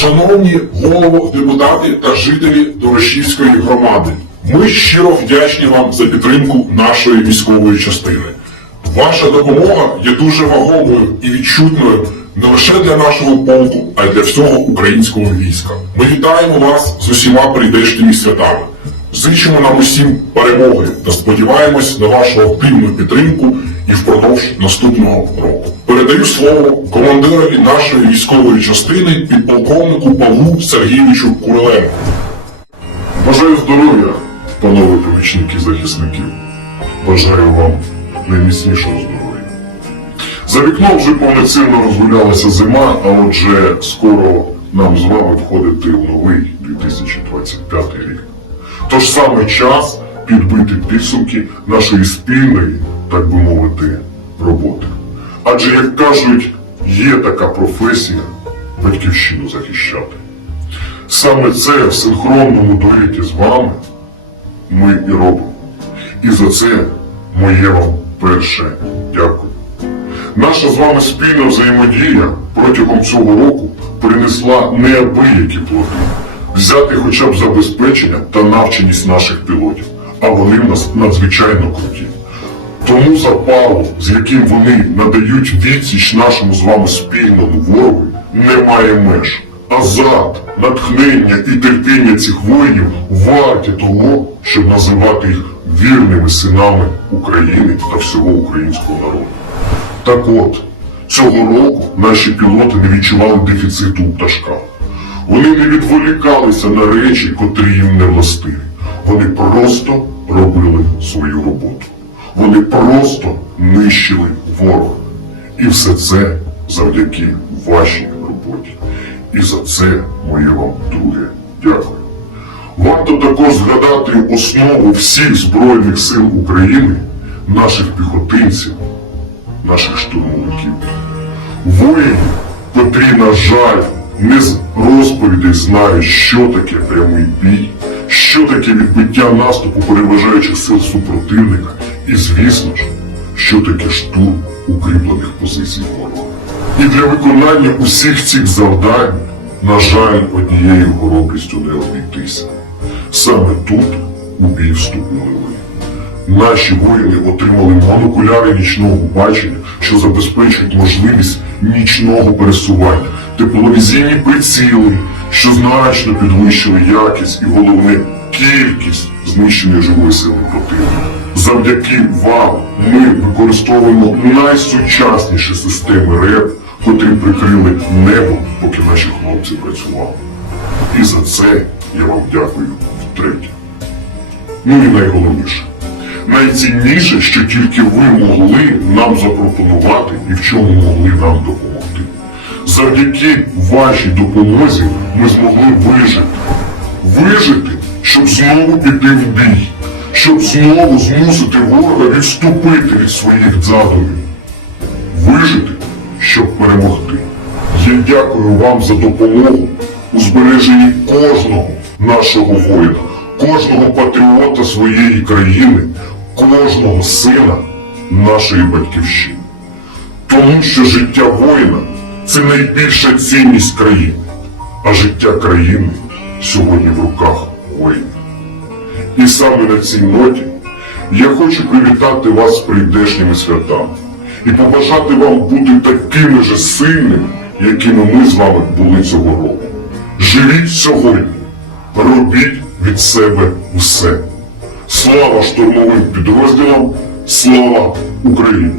Шановні голово, депутати та жителі Дорошівської громади, ми щиро вдячні вам за підтримку нашої військової частини. Ваша допомога є дуже вагомою і відчутною не лише для нашого полку, а й для всього українського війська. Ми вітаємо вас з усіма прийдешніми святами. Зичимо нам усім перемоги та сподіваємось на вашу активну підтримку і впродовж наступного року. Передаю слово командирові нашої військової частини підполковнику Павлу Сергійовичу Куриленку. Бажаю здоров'я, панове помічники захисників. Бажаю вам найміцнішого здоров'я. За вікном вже повноцінно розгулялася зима, а отже, скоро нам з вами входити в новий 2025 рік. Тож саме час підбити підсумки нашої спільної, так би мовити, роботи. Адже, як кажуть, є така професія батьківщину захищати. Саме це в синхронному дуеті з вами ми і робимо. І за це моє вам перше дякую. Наша з вами спільна взаємодія протягом цього року принесла неабиякі плоди. Взяти хоча б забезпечення та навченість наших пілотів, а вони в нас надзвичайно круті. Тому запалу, з яким вони надають відсіч нашому з вами спільному ворогу, немає меж. Азарт, натхнення і терпіння цих воїнів варті того, щоб називати їх вірними синами України та всього українського народу. Так от, цього року наші пілоти не відчували дефіциту у пташках. Вони не відволікалися на речі, котрі їм не властиві. Вони просто робили свою роботу. Вони просто нищили ворога. І все це завдяки вашій роботі. І за це моє вам друге дякую. Варто також згадати основу всіх Збройних сил України, наших піхотинців, наших штурмовиків. Воїнів, котрі, на жаль, не з розповідей знають, що таке прямий бій, що таке відбиття наступу переважаючих сил супротивника, і, звісно ж, що таке штурм укріплених позицій ворога. І для виконання усіх цих завдань, на жаль, однією хоробрістю не обійтися. Саме тут у бій вступили. Наші воїни отримали монокуляри нічного бачення, що забезпечують можливість нічного пересування, тепловізійні приціли, що значно підвищили якість і головне кількість знищеної живої сили противника. Завдяки вам ми використовуємо найсучасніші системи РЕП, котрі прикрили небо, поки наші хлопці працювали. І за це я вам дякую втретє. Ну і найголовніше. Найцінніше, що тільки ви могли нам запропонувати і в чому могли нам допомогти. Завдяки вашій допомозі ми змогли вижити. Вижити, щоб знову піти в бій, щоб знову змусити ворога відступити від своїх задумів. Вижити, щоб перемогти. Я дякую вам за допомогу у збереженні кожного нашого воїна, кожного патріота своєї країни, кожного сина нашої батьківщини. Тому що життя воїна це найбільша цінність країни, а життя країни сьогодні в руках воїнів. І саме на цій ноті я хочу привітати вас з прийдешніми святами і побажати вам бути такими же сильними, якими ми з вами були цього року. Живіть сьогодні, робіть від себе все. Слава штурмовим підрозділам, слава Україні!